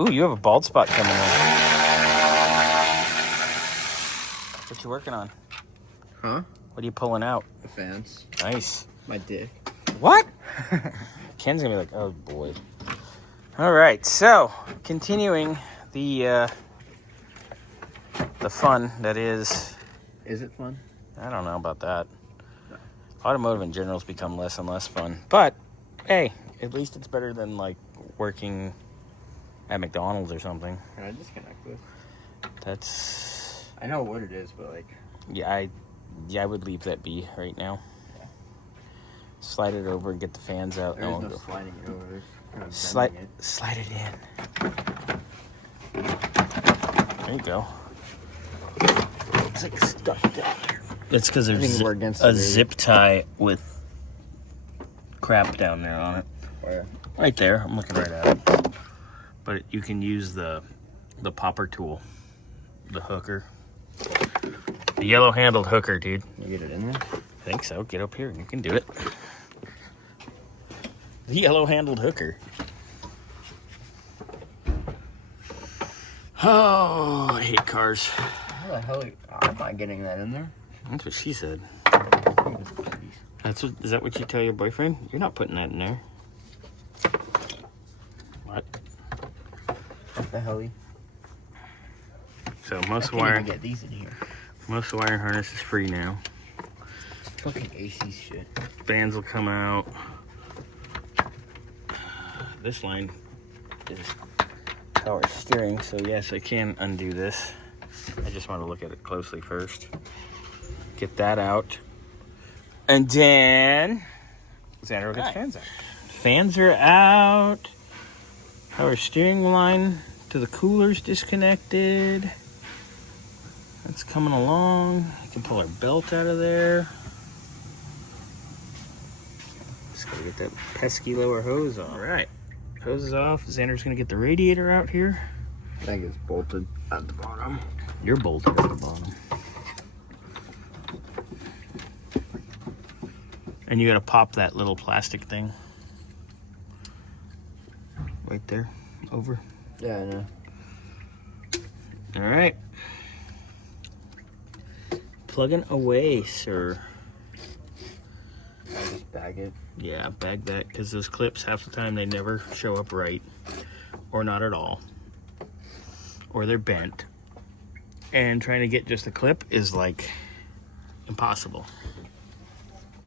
Ooh, you have a bald spot coming in. What you working on? Huh? What are you pulling out? The fans. Nice. My dick. What? Ken's gonna be like, oh boy. All right, so continuing the fun that is. Is it fun? I don't know about that. No. Automotive in general has become less and less fun, but hey, at least it's better than like working at McDonald's or something. Can I disconnect this? That's. I know what it is, but like. Yeah, I would leave that be right now. Yeah. Slide it over and get the fans out. There's no sliding it over. There's kind of Slide it in. There you go. It's like stuck down there. It's because there's a zip tie with crap down there on it. Where? Right there. I'm looking right at it. But you can use the popper tool, the hooker. The yellow-handled hooker, dude. You get it in there? I think so. Get up here and you can do it. The yellow-handled hooker. Oh, I hate cars. How the hell? I'm not getting that in there. That's what she said. Is that what you tell your boyfriend? You're not putting that in there. What? What the hell? So most I can't wire. even get these in here. Most wire harness is free now. It's fucking AC shit. Fans will come out. This line is power steering, so yes, I can undo this. I just want to look at it closely first. Get that out. And then Xander will get the fans out. Fans are out. Power steering line to the cooler's disconnected. That's coming along. You can pull our belt out of there. Just gotta get that pesky lower hose on. All right, hose is off. Xander's gonna get the radiator out here. I think it's bolted at the bottom. You're bolted at the bottom. And you gotta pop that little plastic thing. Right there, over. Yeah, I know. All right. Plugging away, sir. I just bag it. Yeah, bag that, because those clips, half the time, they never show up right. Or not at all. Or they're bent. And trying to get just a clip is, like, impossible.